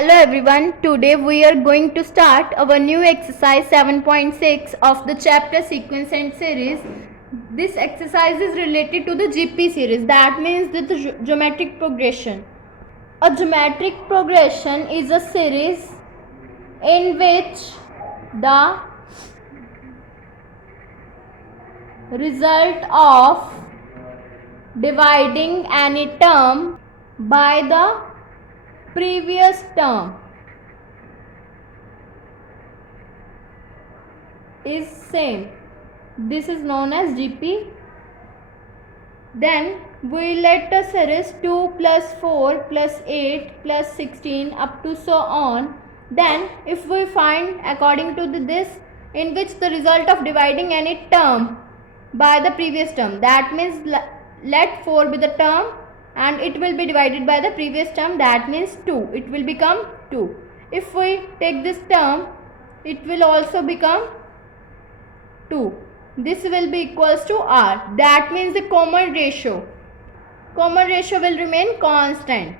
Hello everyone, today we are going to start our new exercise 7.6 of the chapter sequence and series. This exercise is related to the GP series, that means the geometric progression. A geometric progression is a series in which the result of dividing any term by the previous term is same. This is known as GP. Then we let the series 2 plus 4 plus 8 plus 16 up to so on. Then if we find according to this in which the result of dividing any term by the previous term, that means let 4 be the term and it will be divided by the previous term, that means 2, it will become 2. If we take this term, it will also become 2. This will be equals to R. That means the common ratio will remain constant.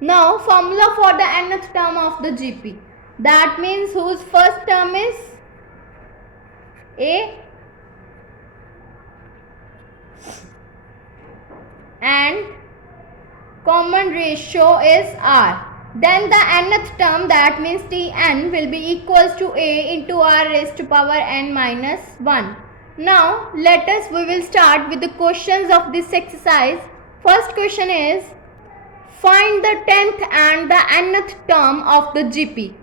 Now formula for the nth term of the GP. That means whose first term is A and common ratio is R. Then the nth term, that means Tn, will be equals to A into R raised to power n minus 1. Now we will start with the questions of this exercise. First question is, find the 10th and the nth term of the GP.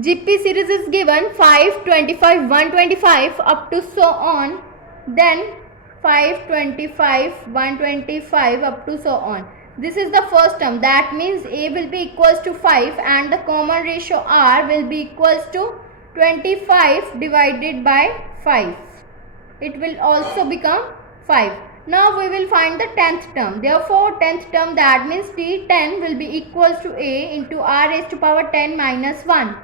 GP series is given 5, 25, 125 up to so on. Then 5, 25, 125 up to so on. This is the first term, that means A will be equals to 5 and the common ratio R will be equals to 25 divided by 5. It will also become 5. Now we will find the 10th term. Therefore 10th term, that means T10 will be equals to A into R raised to power 10 minus 1.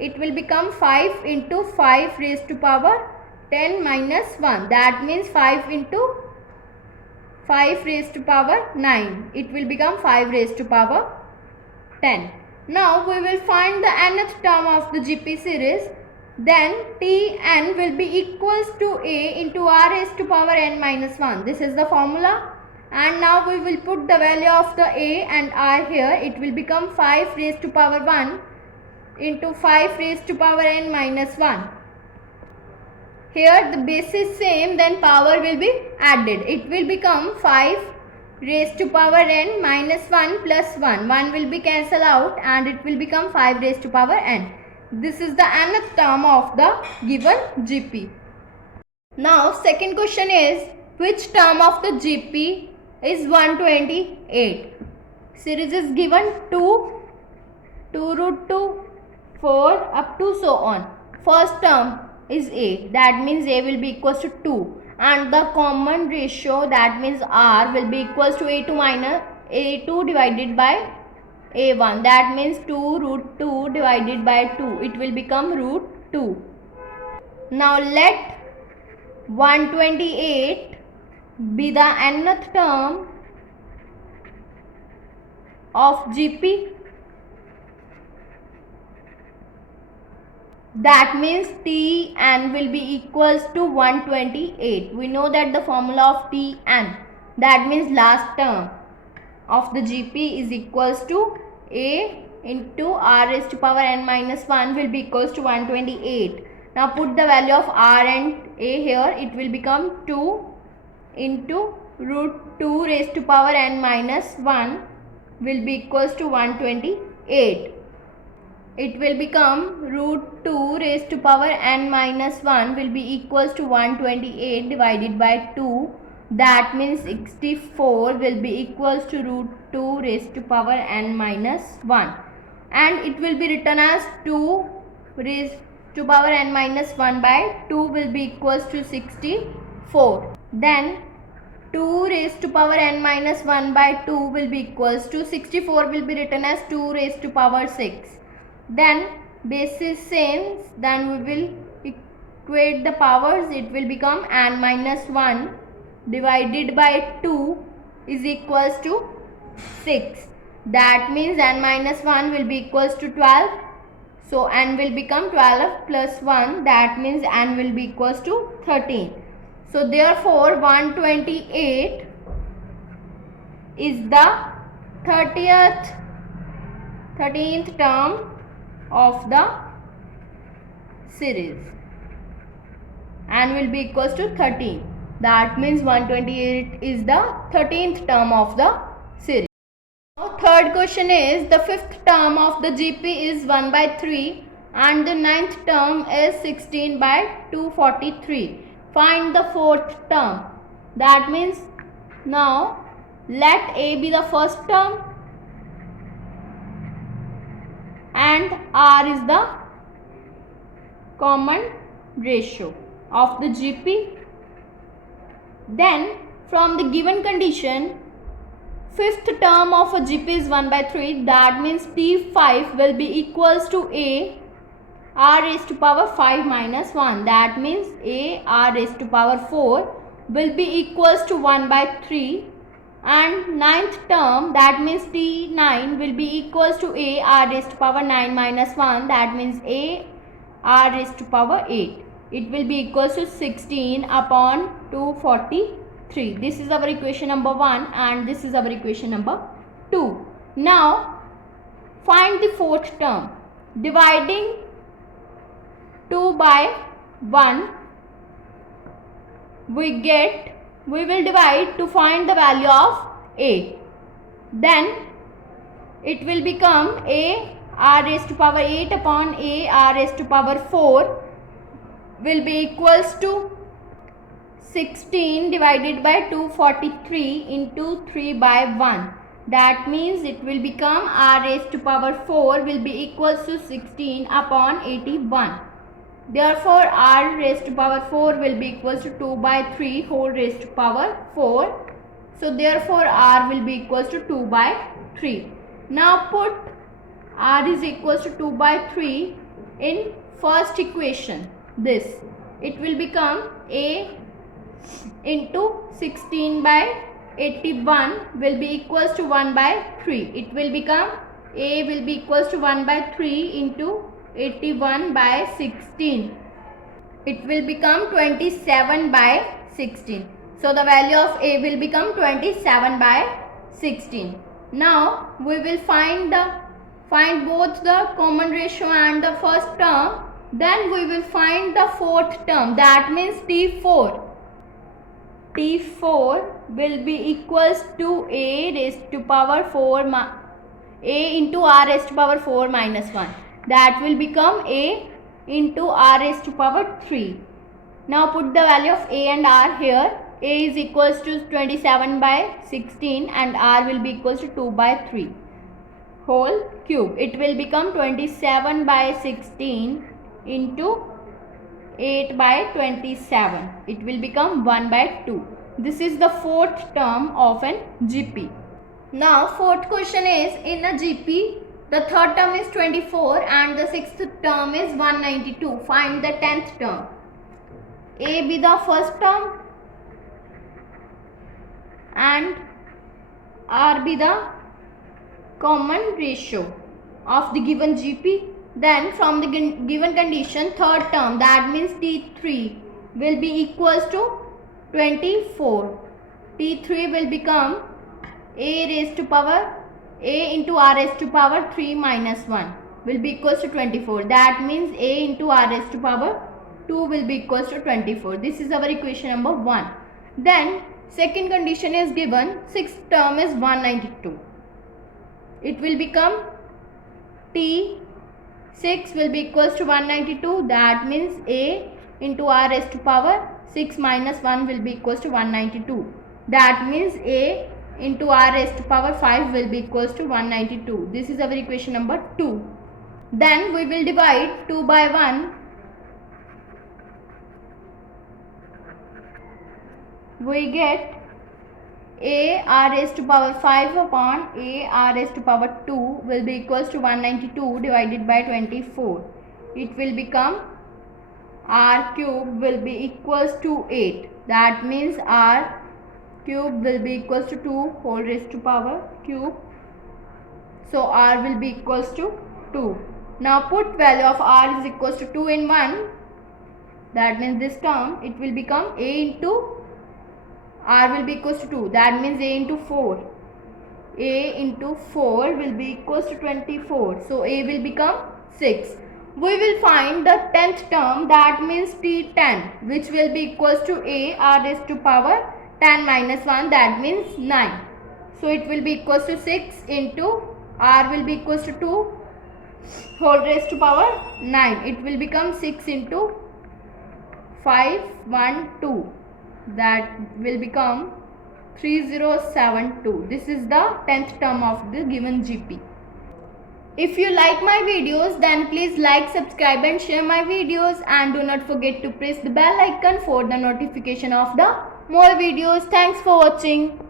It will become 5 into 5 raised to power 10 minus 1. That means 5 into 5 raised to power 9. It will become 5 raised to power 10. Now we will find the nth term of the GP series. Then Tn will be equals to A into R raised to power n minus 1. This is the formula. And now we will put the value of the A and R here. It will become 5 raised to power 1 into 5 raised to power n minus 1. Here the base is same, then power will be added. It will become 5 raised to power n minus 1 plus 1. 1 will be cancelled out and it will become 5 raised to power n. This is the nth term of the given GP. Now second question is, which term of the GP is 128? Series is given 2 root 2, 4 up to so on. First term is A, that means A will be equals to 2 and the common ratio, that means R, will be equals to A2 minus A2 divided by A1, that means 2 root 2 divided by 2, it will become root 2. Now let 128 be the nth term of GP. That means Tn will be equals to 128. We know that the formula of Tn, that means last term of the GP, is equals to A into R raised to power n minus 1 will be equals to 128. Now put the value of R and A here. It will become 2 into root 2 raised to power n minus 1 will be equals to 128. It will become root 2 raised to power n minus 1 will be equals to 128 divided by 2. That means 64 will be equals to root 2 raised to power n minus 1. And it will be written as 2 raised to power n minus 1 by 2 will be equals to 64. Then 2 raised to power n minus 1 by 2 will be equals to 64 will be written as 2 raised to power 6. Then base is same, then we will equate the powers. It will become n minus 1 divided by 2 is equals to 6. that means n minus 1 will be equals to 12. So n will become 12 plus 1, that means n will be equals to 13. So therefore 128 is the 13th term of the series. N will be equals to 13. That means 128 is the 13th term of the series. Now third question is, the fifth term of the GP is 1 by 3 and the ninth term is 16 by 243. Find the fourth term. That means now let A be the first term and R is the common ratio of the GP. Then from the given condition, fifth term of a GP is 1 by 3, that means T5 will be equals to A R raised to power 5 minus 1, that means A R raised to power 4 will be equals to 1 by 3, and ninth term, that means T9 will be equals to A R raised to power 9 minus 1, that means A R raised to power 8. It will be equals to 16 upon 243. This is our equation number 1 and this is our equation number 2. Now find the fourth term. Dividing 2 by 1, we will divide to find the value of A. Then it will become A R raised to power 8 upon A R raised to power 4 will be equals to 16 divided by 243 into 3 by 1. That means it will become R raised to power 4 will be equals to 16 upon 81. Therefore R raised to power 4 will be equals to 2 by 3 whole raised to power 4. So therefore R will be equals to 2 by 3. Now put R is equals to 2 by 3 in first equation. This, it will become A into 16 by 81 will be equals to 1 by 3. It will become A will be equals to 1 by 3 into 81 by 16. It will become 27 by 16. So the value of A will become 27 by 16. Now we will find both the common ratio and the first term. Then we will find the fourth term, that means T4. T4 will be equals to A raised to power 4 A into R raised to power 4 minus 1. That will become A into R raised to power 3. Now put the value of A and R here. A is equals to 27 by 16 and R will be equals to 2 by 3 whole cube. It will become 27 by 16 into 8 by 27. It will become 1 by 2. This is the fourth term of an GP. Now fourth question is, in a GP the third term is 24 and the sixth term is 192. Find the 10th term. A be the first term and R be the common ratio of the given GP. Then from the given condition, third term, that means T3 will be equals to 24. T3 will become A raised to power A into R raised to power 3 minus 1 will be equals to 24. That means A into R raised to power 2 will be equals to 24. This is our equation number 1. Then second condition is given, sixth term is 192. It will become T6 will be equals to 192. That means A into R raised to power 6 minus 1 will be equals to 192. That means A into R raised to power 5 will be equals to 192. This is our equation number 2. Then we will divide 2 by 1. We get A R raised to power 5 upon A R raised to power 2 will be equals to 192 divided by 24. It will become R cube will be equals to 8. That means R cube will be equals to 2 whole raised to power cube So r will be equals to 2. Now put value of r is equals to 2 in 1. That means this term, it will become a into r will be equals to 2. That means a into 4. A into 4 will be equals to 24. So a will become 6. We will find the 10th term, that means T10, which will be equals to a r raised to power 10 minus 1, that means 9. So it will be equals to 6 into r will be equals to 2 whole raised to power 9. It will become 6 into 5, 1, 2. That will become 3072. This is the 10th term of the given GP. If you like my videos, then please like, subscribe and share my videos, and do not forget to press the bell icon for the notification of the more videos. Thanks for watching.